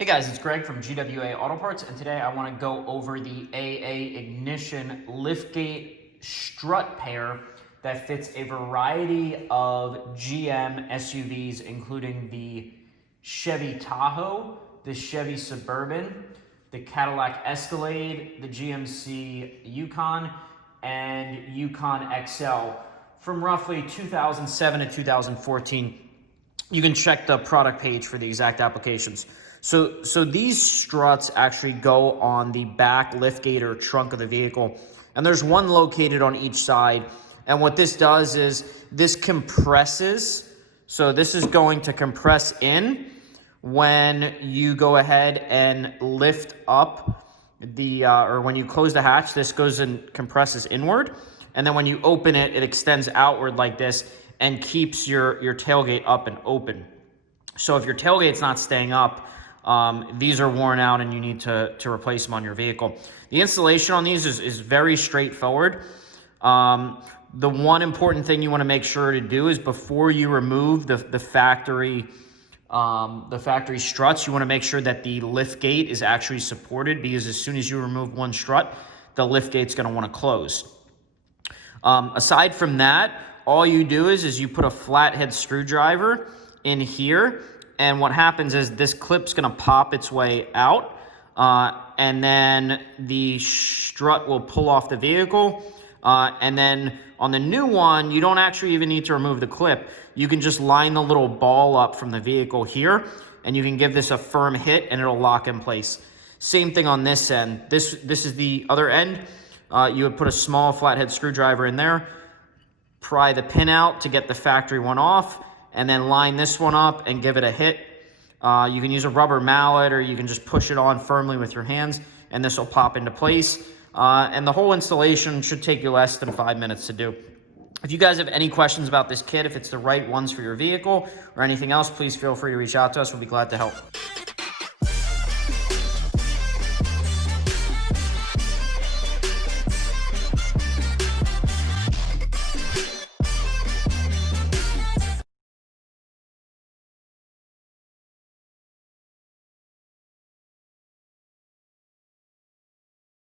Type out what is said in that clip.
Hey guys, it's Greg from GWA Auto Parts, and today I want to go over the AA Ignition Liftgate Strut pair that fits a variety of GM SUVs, including the Chevy Tahoe, the Chevy Suburban, the Cadillac Escalade, the GMC Yukon, and Yukon XL from roughly 2007 to 2014. You can check the product page for the exact applications. So these struts actually go on the back liftgate or trunk of the vehicle, and there's one located on each side. And what this does is this compresses. So this is going to compress in when you go ahead and lift up the, or when you close the hatch, this goes and compresses inward. And then when you open it, it extends outward like this and keeps your tailgate up and open. So if your tailgate's not staying up, these are worn out and you need to replace them on your vehicle. The installation on these is very straightforward. The one important thing you want to make sure to do is before you remove the factory struts, you want to make sure that the lift gate is actually supported, because as soon as you remove one strut, the lift gate's going to want to close. Aside from that, all you do is you put a flathead screwdriver in here, and what happens is this clip's going to pop its way out, and then the strut will pull off the vehicle. And then on the new one, you don't actually even need to remove the clip. You can just line the little ball up from the vehicle here, and you can give this a firm hit and it'll lock in place. Same thing on this end. This is the other end. You would put a small flathead screwdriver in there, pry the pin out to get the factory one off, and then line this one up and give it a hit. You can use a rubber mallet, or you can just push it on firmly with your hands, and this will pop into place. And the whole installation should take you less than 5 minutes to do. If you guys have any questions about this kit, if it's the right ones for your vehicle or anything else, please feel free to reach out to us. We'll be glad to help.